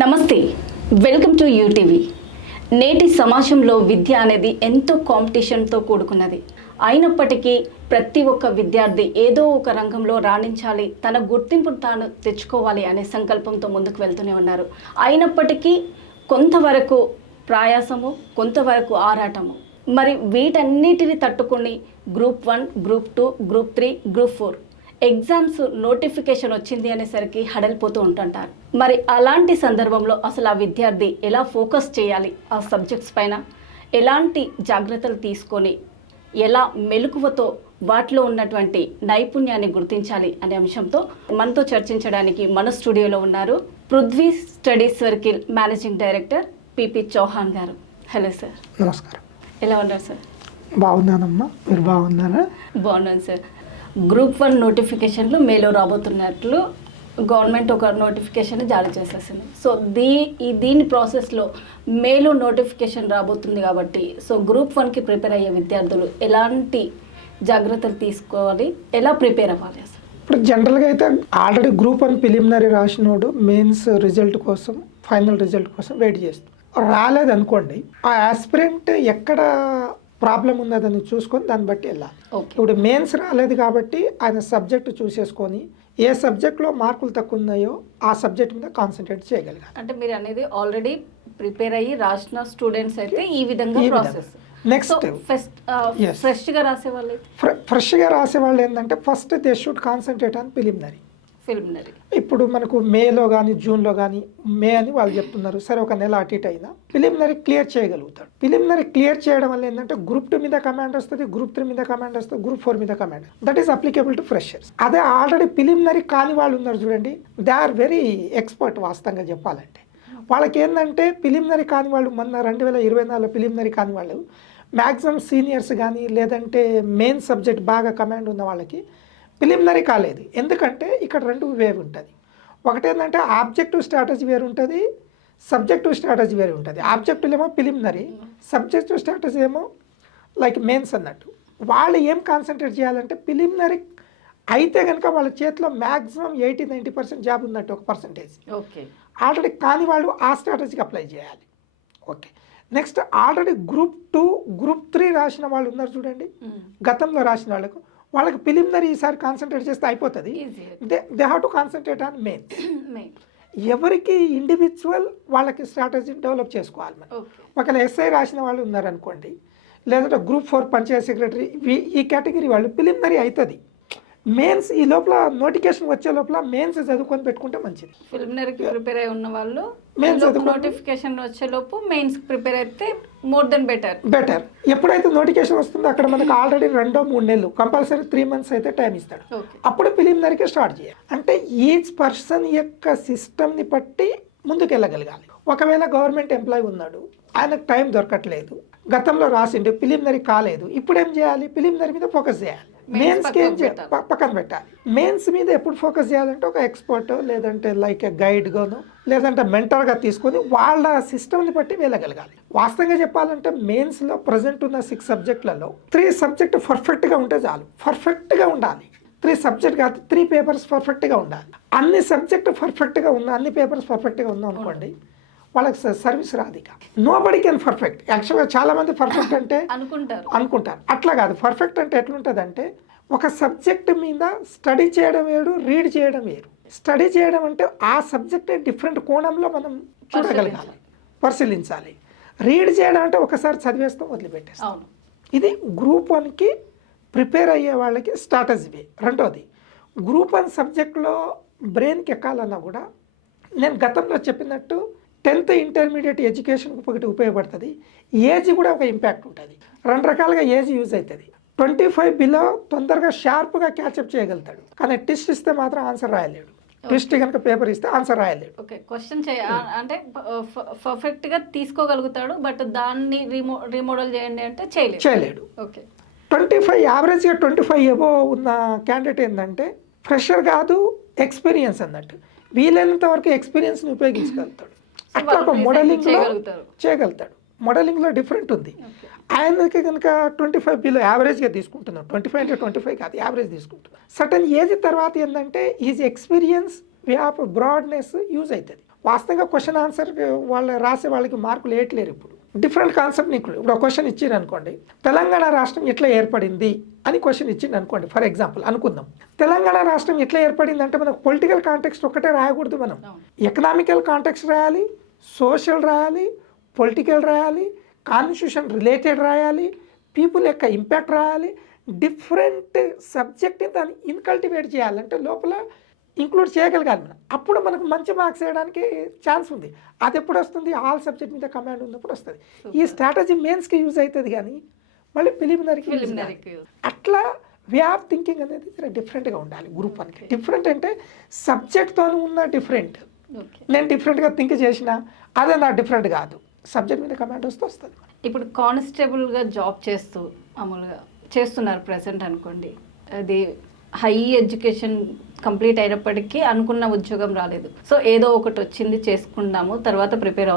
నమస్తే, welcome to UTV. నేటి సమాజంలో విద్య అనేది ఎంతో కాంపిటీషన్తో కూడుకున్నది. అయినప్పటికీ ప్రతి ఒక్క విద్యార్థి ఏదో ఒక రంగంలో రాణించాలి, తన గుర్తింపును తాను తెచ్చుకోవాలి అనే సంకల్పంతో ముందుకు వెళ్తూనే ఉన్నారు. అయినప్పటికీ కొంతవరకు ప్రయాసము, కొంతవరకు ఆరాటము. మరి వీటన్నిటిని తట్టుకొని group 1, group 2, group 3, group 4 exams notification వచ్చింది అనేసరికి హడలిపోతూ ఉంటుంటారు. మరి అలాంటి సందర్భంలో అసలు ఆ విద్యార్థి ఎలా ఫోకస్ చేయాలి, ఆ సబ్జెక్ట్స్ పైన ఎలాంటి జాగ్రత్తలు తీసుకొని ఎలా మెలకువతో వాటిలో ఉన్నటువంటి నైపుణ్యాన్ని గుర్తించాలి అనే అంశంతో మనతో చర్చించడానికి మన స్టూడియోలో ఉన్నారు Prithvi study circle managing director PP Chauhan garu. Hello sir. నమస్కారం. ఎలా ఉన్నారు సార్? బాగున్నానమ్మా, మీరు బాగున్నారా? బాగున్నాను సార్. గ్రూప్ 1 నోటిఫికేషన్లు మేలో రాబోతున్నట్లు గవర్నమెంట్ ఒక నోటిఫికేషన్ జారీ చేసేసింది. సో దీని ప్రాసెస్లో మేలో నోటిఫికేషన్ రాబోతుంది కాబట్టి గ్రూప్ 1కి ప్రిపేర్ అయ్యే విద్యార్థులు ఎలాంటి జాగ్రత్తలు తీసుకోవాలి, ఎలా ప్రిపేర్ అవ్వాలి అసలు? ఇప్పుడు జనరల్గా అయితే ఆల్రెడీ గ్రూప్ 1 ప్రిలిమినరీ రాసినోడు మెయిన్స్ రిజల్ట్ కోసం, ఫైనల్ రిజల్ట్ కోసం వెయిట్ చేస్తుంది. రాలేదనుకోండి, ఆ ఆస్పిరెంట్ ఎక్కడ ప్రాబ్లం ఉన్నదని చూసుకొని దాన్ని బట్టి వెళ్ళాలి. ఇప్పుడు మెయిన్స్ రాలేదు కాబట్టి ఆయన సబ్జెక్టు చూసేసుకొని ఏ సబ్జెక్ట్లో మార్కులు తక్కువ ఉన్నాయో ఆ సబ్జెక్ట్ మీద కాన్సన్ట్రేట్ చేయగలిగారు. అంటే మీరు అనేది ఆల్రెడీ ప్రిపేర్ అయ్యి రాసిన స్టూడెంట్స్ అయితే ఈ విధంగా ప్రాసెస్. నెక్స్ట్ ఫ్రెష్గా రాసే వాళ్ళు ఏంటంటే first they should concentrate on preliminary. ఇప్పుడు మనకు మేలో కానీ జూన్లో కానీ, మే అని వాళ్ళు చెప్తున్నారు, సరే ఒక నెల అటు ఇటు అయినా ప్రిలిమినరీ క్లియర్ చేయగలుగుతాడు. ప్రిలిమినరీ క్లియర్ చేయడం వల్ల ఏంటంటే గ్రూప్ 2 మీద కమాండ్ వస్తుంది, గ్రూప్ 3 మీద కమాండ్ వస్తుంది, గ్రూప్ 4 మీద command. That is applicable to freshers. అదే ఆల్రెడీ ప్రిలిమినరీ కాని వాళ్ళు ఉన్నారు చూడండి, దే ఆర్ వెరీ ఎక్స్పర్ట్. వాస్తవంగా చెప్పాలంటే వాళ్ళకి ఏంటంటే ప్రిలిమినరీ కాని వాళ్ళు, మొన్న 2024 ప్రిలిమినరీ కాని వాళ్ళు మ్యాక్సిమం సీనియర్స్ కానీ లేదంటే మెయిన్ సబ్జెక్ట్ బాగా కమాండ్ ఉన్న వాళ్ళకి ప్రిలిమినరీ కాలేదు. ఎందుకంటే ఇక్కడ 2 వేవ్ ఉంటుంది. ఒకటేంటంటే ఆబ్జెక్టివ్ స్ట్రాటజీ వేరు ఉంటుంది, సబ్జెక్టివ్ స్ట్రాటజీ వేరు ఉంటుంది. ఆబ్జెక్టివ్ ఏమో ప్రిలిమినరీ, సబ్జెక్టివ్ స్ట్రాటజీ ఏమో లైక్ మెయిన్స్ అన్నట్టు. వాళ్ళు ఏం కాన్సన్ట్రేట్ చేయాలంటే ప్రిలిమినరీ అయితే కనుక వాళ్ళ చేతిలో మ్యాక్సిమం 80-90% జాబ్ ఉన్నట్టు ఒక పర్సంటేజ్. ఓకే. ఆల్రెడీ కాని వాళ్ళు ఆ స్ట్రాటజీకి అప్లై చేయాలి. Okay. Next already group 2, group 3 రాసిన వాళ్ళు ఉన్నారు చూడండి, గతంలో రాసిన వాళ్ళకి ప్రిలిమినరీ ఈసారి కాన్సన్ట్రేట్ చేస్తే అయిపోతుంది. They have to concentrate on main. ఎవరికి ఇండివిజువల్ వాళ్ళకి స్ట్రాటజీ డెవలప్ చేసుకోవాలి. మనం ఒకవేళ ఎస్ఐ రాసిన వాళ్ళు ఉన్నారనుకోండి, లేదంటే గ్రూప్ 4 పంచాయత్ సెక్రటరీ, ఈ కేటగిరీ వాళ్ళు ప్రిలిమినరీ అవుతుంది. మెయిన్స్ ఈ లోపల నోటిఫికేషన్ వచ్చే లోపల మెయిన్స్ చదువుకొని పెట్టుకుంటే మంచిది. ప్రిలిమినరీకి ప్రిపేర్ అయి ఉన్న వాళ్ళు మెయిన్స్ నోటిఫికేషన్ వచ్చే లోపు మెయిన్స్ ప్రిపేర్ అయితే మోర్ దెన్ బెటర్. ఎప్పుడైతే నోటిఫికేషన్ వస్తుందో అక్కడ మనకు ఆల్రెడీ 2-3 నెలలు, కంపల్సరీ 3 months అయితే టైం ఇస్తాడు. అప్పుడు ప్రిలిమినరీకి స్టార్ట్ చేయాలి. అంటే ఈచ్ పర్సన్ యొక్క సిస్టమ్ని బట్టి ముందుకు వెళ్ళగలగాలి. ఒకవేళ గవర్నమెంట్ ఎంప్లాయీ ఉన్నాడు, ఆయనకు టైం దొరకట్లేదు, గతంలో రాసిండు, ప్రిలిమినరీ కాలేదు, ఇప్పుడు ఏం చేయాలి? ప్రిలిమినరీ మీద ఫోకస్ చేయాలి. మెయిన్స్కి ఏం పక్కన పెట్టాలి. మెయిన్స్ మీద ఎప్పుడు ఫోకస్ చేయాలంటే ఒక ఎక్స్పర్ట్ లేదంటే లైక్ ఎ గైడ్గాను లేదంటే మెంటర్గా తీసుకొని వాళ్ళ సిస్టమ్ని బట్టి వెళ్ళగలగాలి. వాస్తవంగా చెప్పాలంటే మెయిన్స్లో ప్రజెంట్ ఉన్న 6 సబ్జెక్టులలో 3 సబ్జెక్టు పర్ఫెక్ట్గా ఉంటే చాలు. పర్ఫెక్ట్గా ఉండాలి. 3 సబ్జెక్ట్ కాదు, 3 పేపర్స్ పర్ఫెక్ట్గా ఉండాలి. అన్ని సబ్జెక్టు పర్ఫెక్ట్గా ఉన్నా, అన్ని పేపర్స్ పర్ఫెక్ట్గా ఉన్నాం అనుకోండి, వాళ్ళకి సర్వీస్ రాదు. ఇక నోబడీ కెన్ పర్ఫెక్ట్. యాక్చువల్గా చాలామంది పర్ఫెక్ట్ అంటే అనుకుంటారు. అట్లా కాదు. పర్ఫెక్ట్ అంటే ఎట్లుంటుంది అంటే ఒక సబ్జెక్ట్ మీద స్టడీ చేయడం వేరు, రీడ్ చేయడం వేరు. స్టడీ చేయడం అంటే ఆ సబ్జెక్ట్ డిఫరెంట్ కోణంలో మనం చూడగలగాలి, పరిశీలించాలి. రీడ్ చేయడం అంటే ఒకసారి చదివేస్తాం, వదిలిపెట్టేస్తాం. ఇది గ్రూప్ 1కి ప్రిపేర్ అయ్యే వాళ్ళకి స్ట్రాటజీ వే. రెండోది, గ్రూప్ 1 సబ్జెక్ట్లో బ్రెయిన్కి ఎక్కాలన్నా కూడా నేను గతంలో చెప్పినట్టు 10th ఇంటర్మీడియట్ ఎడ్యుకేషన్కి ఒకటి ఉపయోగపడుతుంది. ఏజ్ కూడా ఒక ఇంపాక్ట్ ఉంటుంది. 2 రకాలుగా ఏజ్ యూజ్ అవుతుంది. 25 బిలో తొందరగా షార్ప్గా క్యాచప్ చేయగలుగుతాడు, కానీ టెస్ట్ ఇస్తే మాత్రం ఆన్సర్ రాయలేడు. టెస్ట్ కనుక పేపర్ ఇస్తే ఆన్సర్ రాయలేడు. ఓకే. క్వశ్చన్ అంటే పర్ఫెక్ట్గా తీసుకోగలుగుతాడు, బట్ దాన్ని రీమోడల్ చేయండి అంటే చేయలేడు. ఓకే. 25 యావరేజ్గా 25 ఎబో ఉన్న క్యాండిడేట్ ఏంటంటే ఫ్రెషర్ కాదు, ఎక్స్పీరియన్స్ అన్నట్టు. వీలైనంత వరకు ఎక్స్పీరియన్స్ని ఉపయోగించగలుగుతాడు. అట్లా ఒక మోడలింగ్లో చేయగలుగుతాడు. మోడలింగ్లో డిఫరెంట్ ఉంది. ఆయనకి కనుక 25 బిలో యావరేజ్గా తీసుకుంటున్నాం. 25 అంటే 25 కాదు, యావరేజ్ తీసుకుంటున్నాం. సర్టన్ ఏజ్ తర్వాత ఏంటంటే is experience way of broadness use అవుతుంది. వాస్తవంగా క్వశ్చన్ ఆన్సర్ వాళ్ళు రాసే వాళ్ళకి మార్కులు వేయట్లేరు ఇప్పుడు. డిఫరెంట్ కాన్సెప్ట్ నీకు ఇప్పుడు ఒక క్వశ్చన్ ఇచ్చింది అనుకోండి, తెలంగాణ రాష్ట్రం ఎట్లా ఏర్పడింది అని క్వశ్చన్ ఇచ్చింది అనుకోండి. ఫర్ ఎగ్జాంపుల్ అనుకుందాం, తెలంగాణ రాష్ట్రం ఎట్లా ఏర్పడింది అంటే మనకు పొలిటికల్ కాంటెక్స్ట్ ఒకటే రాయకూడదు, మనం ఎకనామికల్ కాంటెక్స్ట్ రాయాలి, సోషల్ రాయాలి, పొలిటికల్ రాయాలి, కాన్స్టిట్యూషన్ రిలేటెడ్ రాయాలి, పీపుల్ యొక్క ఇంపాక్ట్ రాయాలి. డిఫరెంట్ సబ్జెక్ట్ని దాన్ని ఇన్కల్టివేట్ చేయాలంటే లోపల ఇంక్లూడ్ చేయగలగాలి మనం. అప్పుడు మనకు మంచి మార్క్స్ వేయడానికి ఛాన్స్ ఉంది. అది ఎప్పుడు వస్తుంది? ఆల్ సబ్జెక్ట్ మీద కమాండ్ ఉన్నప్పుడు వస్తుంది. ఈ స్ట్రాటజీ మెయిన్స్కి యూజ్ అవుతుంది కానీ మళ్ళీ ప్రిలిమినరీకి అట్లా వే ఆఫ్ థింకింగ్ అనేది డిఫరెంట్గా ఉండాలి. గ్రూప్ వన్కి డిఫరెంట్ అంటే సబ్జెక్ట్తో ఉన్న డిఫరెంట్. నేను డిఫరెంట్గా థింక్ చేసిన అదే నా డిఫరెంట్ కాదు, సబ్జెక్ట్ మీద కమాండ్ వస్తుంది. ఇప్పుడు కానిస్టేబుల్గా జాబ్ చేస్తూ మామూలుగా చేస్తున్నారు ప్రెసెంట్ అనుకోండి, అది హై ఎడ్యుకేషన్ కంప్లీట్ అయినప్పటికీ అనుకున్న ఉద్యోగం రాలేదు. సో ఏదో ఒకటి వచ్చింది చేసుకుందాము, తర్వాత ప్రిపేర్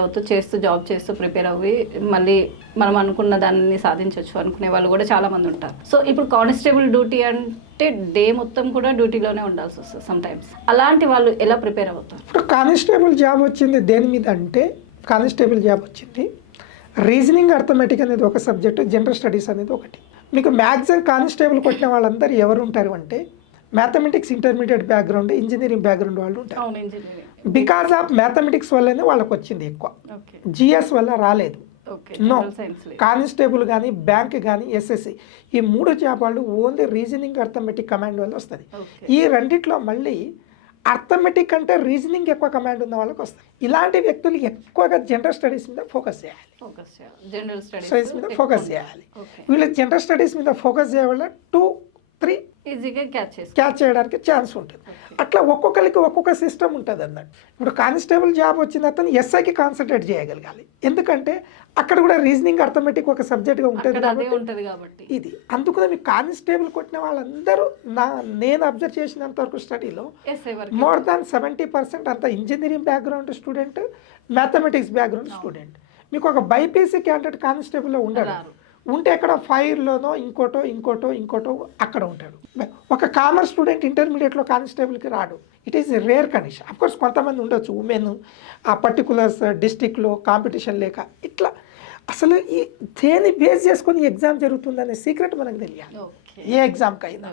అవుతూ చేస్తూ జాబ్ చేస్తూ ప్రిపేర్ అవ్వి మళ్ళీ మనం అనుకున్న దాన్ని సాధించవచ్చు అనుకునే వాళ్ళు కూడా చాలామంది ఉంటారు. సో ఇప్పుడు కానిస్టేబుల్ డ్యూటీ అంటే డే మొత్తం కూడా డ్యూటీలోనే ఉండాల్సి వస్తుంది సమ్టైమ్స్. అలాంటి వాళ్ళు ఎలా ప్రిపేర్ అవుతారు? ఇప్పుడు కానిస్టేబుల్ జాబ్ వచ్చింది దేని మీద అంటే, కానిస్టేబుల్ జాబ్ వచ్చింది రీజనింగ్, అర్థమెటిక్ అనేది ఒక సబ్జెక్టు, జనరల్ స్టడీస్ అనేది ఒకటి. మీకు మ్యాథ్స్ కానిస్టేబుల్ కొట్టిన వాళ్ళందరూ ఎవరు ఉంటారు అంటే mathematics intermediate background, engineering background వాళ్ళు ఉంటారు. బికాస్ ఆఫ్ మ్యాథమెటిక్స్ వల్లనే వాళ్ళకి వచ్చింది ఎక్కువ, జిఎస్ వల్ల రాలేదు. నో, కానిస్టేబుల్ కానీ బ్యాంక్ కానీ ఎస్ఎస్సి ఈ 3 జాబ్ వాళ్ళు ఓన్లీ రీజనింగ్, అర్థమెటిక్ కమాండ్ వల్ల వస్తుంది. ఈ రెండిట్లో మళ్ళీ అర్థమెటిక్ అంటే రీజనింగ్ ఎక్కువ కమాండ్ ఉన్న వాళ్ళకి వస్తుంది. ఇలాంటి వ్యక్తులు ఎక్కువగా జనరల్ స్టడీస్ మీద ఫోకస్ చేయాలి, జనరల్ స్టడీస్ మీద ఫోకస్ చేయాలి. వీళ్ళకి జనరల్ స్టడీస్ మీద ఫోకస్ చేయడం 2-3 ఈజీగా క్యాచ్ చేయడానికి ఛాన్స్ ఉంటుంది. అట్లా ఒక్కొక్కరికి ఒక్కొక్క సిస్టమ్ ఉంటుంది అన్నట్టు. ఇప్పుడు కానిస్టేబుల్ జాబ్ వచ్చిన అతను ఎస్ఐకి కాన్సన్ట్రేట్ చేయగలగాలి, ఎందుకంటే అక్కడ కూడా రీజనింగ్, అర్థమెటిక్ ఒక సబ్జెక్ట్గా ఉంటుంది కాబట్టి. ఇది అందుకనే మీకు కానిస్టేబుల్ కొట్టిన వాళ్ళందరూ నేను అబ్జర్వ్ చేసినంత వరకు స్టడీలో మోర్ దాన్ 70% అంత engineering background student, mathematics background student. మీకు ఒక బైపీసీ క్యాండిడేట్ కానిస్టేబుల్లో ఉండడు, ఉంటే ఎక్కడ ఫైర్లోనో ఇంకోటో అక్కడ ఉంటాడు. ఒక కామర్స్ స్టూడెంట్ ఇంటర్మీడియట్లో కానిస్టేబుల్కి రాడు. It is rare condition. Of course కొంతమంది ఉండొచ్చు, ఉమెన్ ఆ పర్టికులర్స్ డిస్టిక్లో కాంపిటీషన్ లేక ఇట్లా. అసలు ఈ దేని బేస్ చేసుకొని ఎగ్జామ్ జరుగుతుందనే సీక్రెట్ మనకు తెలియాలి ఏ ఎగ్జామ్కి అయినా.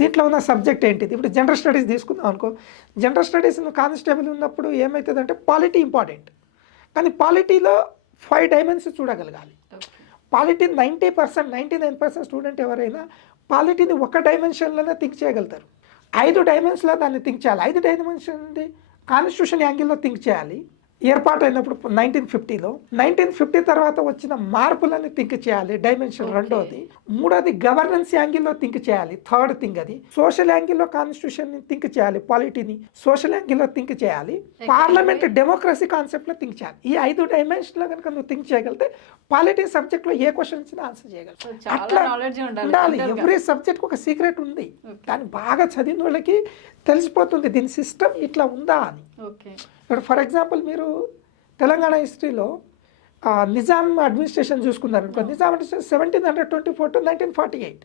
దీంట్లో ఉన్న సబ్జెక్ట్ ఏంటిది? ఇప్పుడు జనరల్ స్టడీస్ తీసుకుందాం అనుకో, జనరల్ స్టడీస్ కానిస్టేబుల్ ఉన్నప్పుడు ఏమవుతుందంటే పాలిటీ ఇంపార్టెంట్, కానీ పాలిటీలో 5 డైమెన్షన్స్ చూడగలగాలి. పాలిటీ 90%, 99% స్టూడెంట్ ఎవరైనా పాలిటీని ఒక డైమెన్షన్లోనే థింక్ చేయగలుగుతారు. 5 డైమెన్షన్లో దాన్ని థింక్ చేయాలి. 5 డైమెన్షన్ కాన్స్టిట్యూషన్ యాంగిల్లో థింక్ చేయాలి. ఏర్పాటైనప్పుడు 1950లో 1950 తర్వాత వచ్చిన మార్పులని థింక్ చేయాలి, డైమెన్షన్ రెండోది. మూడోది గవర్నెన్స్ యాంగిల్లో థింక్ చేయాలి, థర్డ్ థింగ్ అది. సోషల్ యాంగిల్లో కాన్స్టిట్యూషన్ థింక్ చేయాలి, పాలిటీని సోషల్ యాంగిల్లో థింక్ చేయాలి. పార్లమెంట్ డెమోక్రసీ కాన్సెప్ట్లో థింక్ చేయాలి. ఈ 5 డైమెన్షన్లో కనుక నువ్వు థింక్ చేయగలిగితే పాలిటీ సబ్జెక్ట్లో ఏ క్వశ్చన్ ఇచ్చినా ఆన్సర్ చేయగలరు. అట్లా ఉండాలి. ఎవ్రీ సబ్జెక్ట్ ఒక సీక్రెట్ ఉంది, దాన్ని బాగా చదివిన వాళ్ళకి తెలిసిపోతుంది దీని సిస్టమ్ ఇట్లా ఉందా అని. ఇప్పుడు ఫర్ ఎగ్జాంపుల్ మీరు తెలంగాణ హిస్టరీలో నిజాం అడ్మినిస్ట్రేషన్ చూసుకున్నారు అనుకో, నిజాం అడ్మినిస్ట్రేషన్ 1724 to 1948.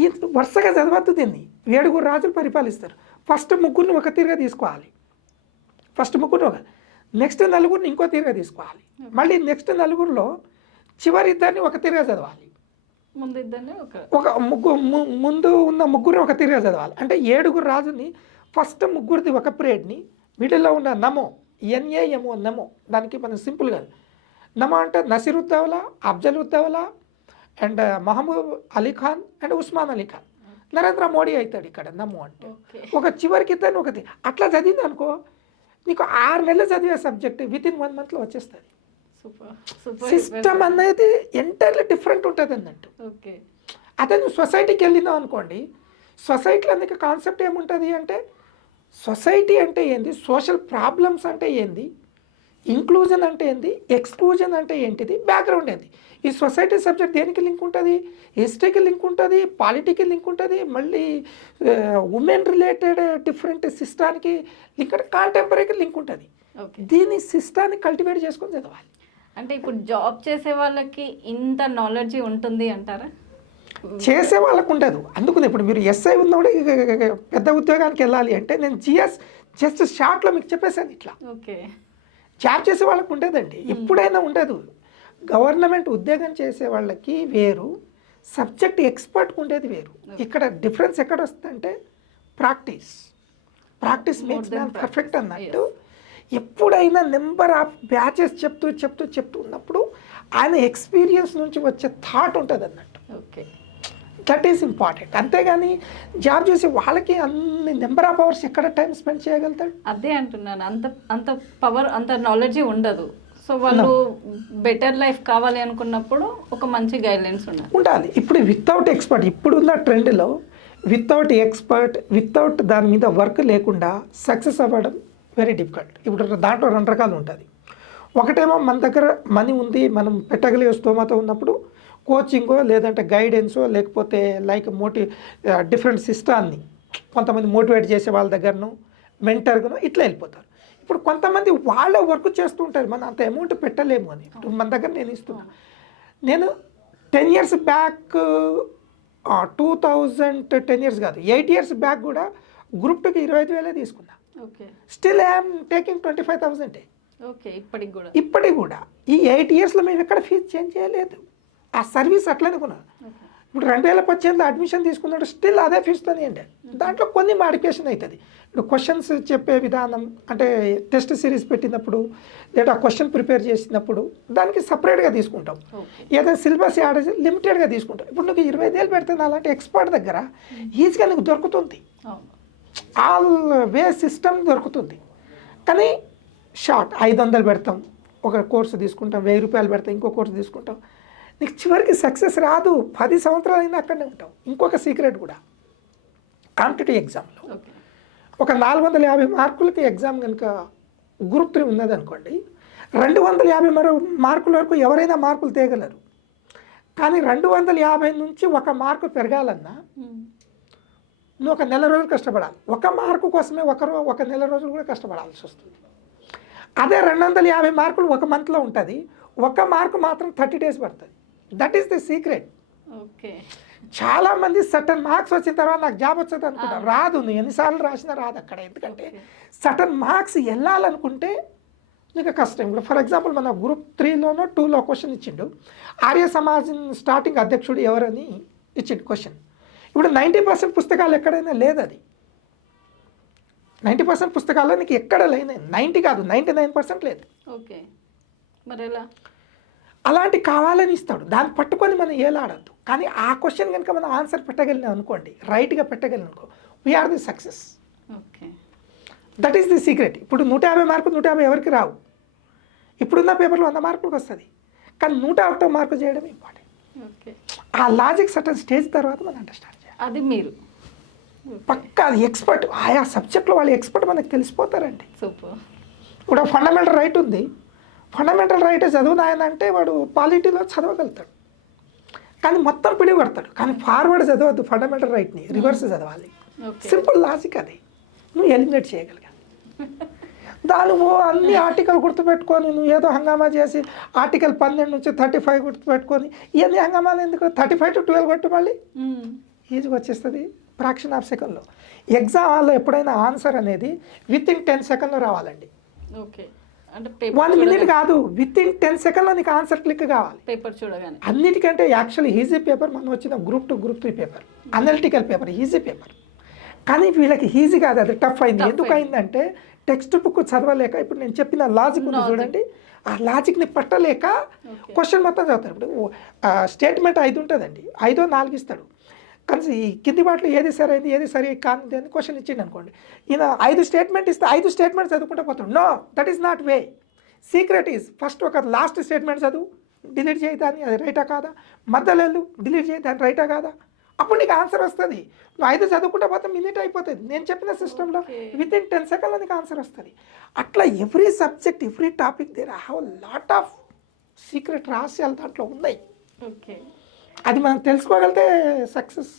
ఈ వరుసగా చదవద్దు దీన్ని. 7 రాజులు పరిపాలిస్తారు. ఫస్ట్ 3 ఒక తీరుగా తీసుకోవాలి, నెక్స్ట్ 4 ఇంకో తీరుగా తీసుకోవాలి, మళ్ళీ నెక్స్ట్ 4 చివరి 2 ఒక తీరుగా చదవాలి, ముందు ఉన్న 3 ఒక తీరుగా చదవాలి. అంటే 7 రాజుని ఫస్ట్ 3 ఒక పీరియడ్ని, మిడిల్లో ఉన్న నమో ఎన్ఏఎంఓ నమో, దానికి మనం సింపుల్గా నమో అంటే నసిరుద్దౌలా, అఫ్జలుద్దౌలా అండ్ మహమూద్ అలీ ఖాన్ అండ్ ఉస్మాన్ అలీ ఖాన్. నరేంద్ర మోడీ అవుతాడు ఇక్కడ నమో అంటే. ఒక చివరికి ఇద్దరు ఒకటి అట్లా చదివింది అనుకో, నీకు 6 నెలలు చదివే సబ్జెక్ట్ వితిన్ 1 monthలో వచ్చేస్తుంది. సిస్టమ్ అనేది ఎంటైర్లీ డిఫరెంట్ ఉంటుంది అన్నట్టు. అదే నువ్వు సొసైటీకి వెళ్ళినావు అనుకోండి, సొసైటీలో నీకు కాన్సెప్ట్ ఏముంటుంది అంటే సొసైటీ అంటే ఏంది, సోషల్ ప్రాబ్లమ్స్ అంటే ఏంది, ఇంక్లూజన్ అంటే ఏంది, ఎక్స్క్లూజన్ అంటే ఏంటిది, బ్యాక్గ్రౌండ్ ఏంది. ఈ సొసైటీ సబ్జెక్ట్ దేనికి లింక్ ఉంటుంది? హిస్టరీకి లింక్ ఉంటుంది, పాలిటీకి లింక్ ఉంటుంది, మళ్ళీ ఉమెన్ రిలేటెడ్ డిఫరెంట్ సిస్టానికి లింక్, కాంటెంపరీకి లింక్ ఉంటుంది. దీని సిస్టాన్ని కల్టివేట్ చేసుకొని చదవాలి. అంటే ఇప్పుడు జాబ్ చేసే వాళ్ళకి ఇంత నాలెడ్జ్ ఉంటుంది అంటారా? చేసే వాళ్ళకు ఉండదు. అందుకని ఇప్పుడు మీరు ఎస్ఐ ఉన్నప్పుడు పెద్ద ఉద్యోగానికి వెళ్ళాలి అంటే నేను జిఎస్ జస్ట్ షార్ట్లో మీకు చెప్పేసాను ఇట్లా. ఓకే. జాబ్ చేసే వాళ్ళకి ఉండేదండి, ఎప్పుడైనా ఉండదు. గవర్నమెంట్ ఉద్యోగం చేసే వాళ్ళకి వేరు, సబ్జెక్ట్ ఎక్స్పర్ట్కి ఉండేది వేరు. ఇక్కడ డిఫరెన్స్ ఎక్కడ వస్తుందంటే ప్రాక్టీస్ మేక్స్ మ్యాన్ పర్ఫెక్ట్ అన్నట్టు. ఎప్పుడైనా నెంబర్ ఆఫ్ బ్యాచెస్ చెప్తూ ఉన్నప్పుడు ఆయన ఎక్స్పీరియన్స్ నుంచి వచ్చే థాట్ ఉంటుంది అన్నట్టు. ఓకే. That is important. అంతేగాని జాబ్ చేసి వాళ్ళకి అన్ని నెంబర్ ఆఫ్ అవర్స్ ఎక్కడ టైం స్పెండ్ చేయగలుగుతాడు? అదే అంటున్నాను, అంత పవర్, అంత నాలెడ్జ్ ఉండదు. సో వాళ్ళు బెటర్ లైఫ్ కావాలి అనుకున్నప్పుడు ఒక మంచి గైడ్లైన్స్ ఉండాలి. ఇప్పుడు వితౌట్ ఎక్స్పర్ట్, ఇప్పుడున్న ట్రెండ్లో వితౌట్ ఎక్స్పర్ట్, వితౌట్ దాని మీద వర్క్ లేకుండా సక్సెస్ అవ్వడం వెరీ డిఫికల్ట్. ఇప్పుడు దాంట్లో 2 రకాలు ఉంటుంది. ఒకటేమో మన దగ్గర మనీ ఉంది, మనం పెట్టగలిగే స్తోమత ఉన్నప్పుడు కోచింగో లేదంటే గైడెన్సో లేకపోతే లైక్ డిఫరెంట్ సిస్టాన్ని కొంతమంది మోటివేట్ చేసే వాళ్ళ దగ్గరను మెంటర్గాను ఇట్లా వెళ్ళిపోతారు. ఇప్పుడు కొంతమంది వాళ్ళే వర్క్ చేస్తూ ఉంటారు, మనం అంత అమౌంట్ పెట్టలేము అని. ఇప్పుడు మన దగ్గర నేను ఇస్తున్నా, నేను 10 years బ్యాక్ 10 years కాదు 8 years బ్యాక్ కూడా గ్రూప్ 2కి 25,000 తీసుకున్నా. Okay. Still I'm taking 25,000. Okay. ఇప్పటికి కూడా ఈ 8 yearsలో మేము ఎక్కడ ఫీజు చేంజ్ చేయలేదు, ఆ సర్వీస్ అట్లనే కొన్నాను. ఇప్పుడు 2018లో అడ్మిషన్ తీసుకున్నాడు, స్టిల్ అదే ఫీజుతోనే అండి. దాంట్లో కొన్ని మాడిఫికేషన్ అవుతుంది. ఇప్పుడు క్వశ్చన్స్ చెప్పే విధానం, అంటే టెస్ట్ సిరీస్ పెట్టినప్పుడు లేదా క్వశ్చన్ ప్రిపేర్ చేసినప్పుడు దానికి సపరేట్గా తీసుకుంటాం. ఏదైనా సిలబస్ యాడ్ లిమిటెడ్గా తీసుకుంటాం. ఇప్పుడు నువ్వు 25,000 పెడితే అలాంటి ఎక్స్పర్ట్ దగ్గర ఈజీగా నీకు దొరుకుతుంది, ఆల్ వే సిస్టమ్ దొరుకుతుంది. కానీ షార్ట్ 500 పెడతాం, ఒక కోర్సు తీసుకుంటాం, 1000 రూపాయలు పెడతాం, ఇంకో కోర్సు తీసుకుంటాం, నీకు చివరికి సక్సెస్ రాదు. 10 సంవత్సరాలు అయినా అక్కడనే ఉంటాం. ఇంకొక సీక్రెట్ కూడా, కాంపిటేటివ్ ఎగ్జామ్లో ఒక 450 మార్కులకి ఎగ్జామ్ కనుక గ్రూప్ 3 ఉన్నది అనుకోండి, 250 మార్కుల వరకు ఎవరైనా మార్కులు తేగలరు. కానీ 250 నుంచి 1 మార్కు పెరగాలన్నా నువ్వు 1 నెల రోజులు కష్టపడాలి. 1 మార్కు కోసమే 1 నెల రోజులు కూడా కష్టపడాల్సి వస్తుంది. అదే 250 మార్కులు 1 మంత్లో ఉంటుంది, 1 మార్కు మాత్రం 30 days పడుతుంది. That is the secret. Okay. చాలామంది సర్టన్ మార్క్స్ వచ్చిన తర్వాత నాకు జాబ్ వచ్చేది అనుకుంటారు, రాదు. నువ్వు ఎన్నిసార్లు రాసినా రాదు అక్కడ. ఎందుకంటే సర్టన్ మార్క్స్ వెళ్ళాలనుకుంటే నీకు కష్టం. ఇప్పుడు ఫర్ ఎగ్జాంపుల్ మన గ్రూప్ 3లోనో 2లో క్వశ్చన్ ఇచ్చిండు, ఆర్య సమాజ్ స్టార్టింగ్ అధ్యక్షుడు ఎవరని ఇచ్చిండు క్వశ్చన్. ఇప్పుడు 90% పుస్తకాలు ఎక్కడైనా లేదు, అది 90% పుస్తకాల్లో నీకు ఎక్కడ లేదు, 90 కాదు 99% లేదు. ఓకే. మరి ఎలా? అలాంటి కావాలని ఇస్తాడు, దాన్ని పట్టుకొని మనం ఏలాడద్దు. కానీ ఆ క్వశ్చన్ కనుక మనం ఆన్సర్ పెట్టగలిగినాం అనుకోండి, రైట్గా పెట్టగలిగిన అనుకో, we are the success. Okay. That is the secret. ఇప్పుడు 150 మార్కులు 150 ఎవరికి రావు. ఇప్పుడున్న పేపర్లో 100 మార్కులకు వస్తుంది, కానీ 101 మార్కులు చేయడం ఇంపార్టెంట్. ఓకే. ఆ లాజిక్ సర్టన్ స్టేజ్ తర్వాత మనం అండర్స్టాండ్ చేయాలి. అది మీరు పక్కా అది ఎక్స్పర్ట్, ఆయా సబ్జెక్ట్లో వాళ్ళు ఎక్స్పర్ట్ మనకు తెలిసిపోతారండి. సూపర్. ఇప్పుడు ఫండమెంటల్ రైట్ ఉంది, ఫండమెంటల్ రైట్ చదువు ఆయన అంటే వాడు పాలిటీలో చదవగలుగుతాడు, కానీ మొత్తం పిడివి పడతాడు. కానీ ఫార్వర్డ్ చదవద్దు, ఫండమెంటల్ రైట్ని రివర్స్ చదవాలి. సింపుల్ లాజిక్ అది, నువ్వు ఎలిమినేట్ చేయగలిగాను. దాని అన్ని ఆర్టికల్ గుర్తుపెట్టుకొని నువ్వు ఏదో హంగామా చేసి ఆర్టికల్ 12 నుంచి 35 గుర్తుపెట్టుకొని ఇవన్నీ హంగామాలు ఎందుకు? 35 to 12 కొట్టు, మళ్ళీ ఈజీగా వచ్చేస్తుంది ఫ్రాక్షన్ ఆఫ్ సెకండ్లో. ఎగ్జామ్ హాల్లో ఎప్పుడైనా ఆన్సర్ అనేది విత్ ఇన్ 10 seconds రావాలండి. ఓకే. 1 minute కాదు, విత్ ఇన్ 10 seconds నీకు ఆన్సర్ క్లిక్ కావాలి. పేపర్ చూడగానే అన్నిటికంటే యాక్చువల్లీ ఈజీ పేపర్ మనం వచ్చిన group 2 group 3 paper, analytical paper easy paper. కానీ వీళ్ళకి ఈజీ కాదు, అది టఫ్ అయింది. ఎందుకు అయిందంటే టెక్స్ట్ బుక్ చదవలేక, ఇప్పుడు నేను చెప్పిన లాజిక్ ఉంది చూడండి, ఆ లాజిక్ని పట్టలేక క్వశ్చన్ మొత్తం చదువుతారు. ఇప్పుడు స్టేట్మెంట్ 5 ఉంటుందండి, 5 4 ఇస్తాడు, కానీ ఈ కింది వాటిలో ఏది సరైంది ఏది సరి కానిది అని క్వశ్చన్ ఇచ్చింది అనుకోండి, ఈయన 5 స్టేట్మెంట్ ఇస్తే 5 స్టేట్మెంట్ చదువుకుంటూ పోతాడు. No, that is not way. Secret is first ఒక లాస్ట్ స్టేట్మెంట్ చదువు, డిలీట్ చేయదాన్ని, అది రైటా కాదా, మధ్యలో డిలీట్ చేయదాన్ని రైటా కాదా, అప్పుడు నీకు ఆన్సర్ వస్తుంది. నువ్వు 5 చదువుకుంటే పోతే మినిట్ అయిపోతుంది. నేను చెప్పిన సిస్టంలో విత్ ఇన్ 10 seconds నీకు ఆన్సర్ వస్తుంది. అట్లా every subject every topic there have lot of secret రహస్యాలు దాంట్లో ఉన్నాయి. ఓకే. అది మనం తెలుసుకోగలిగితే సక్సెస్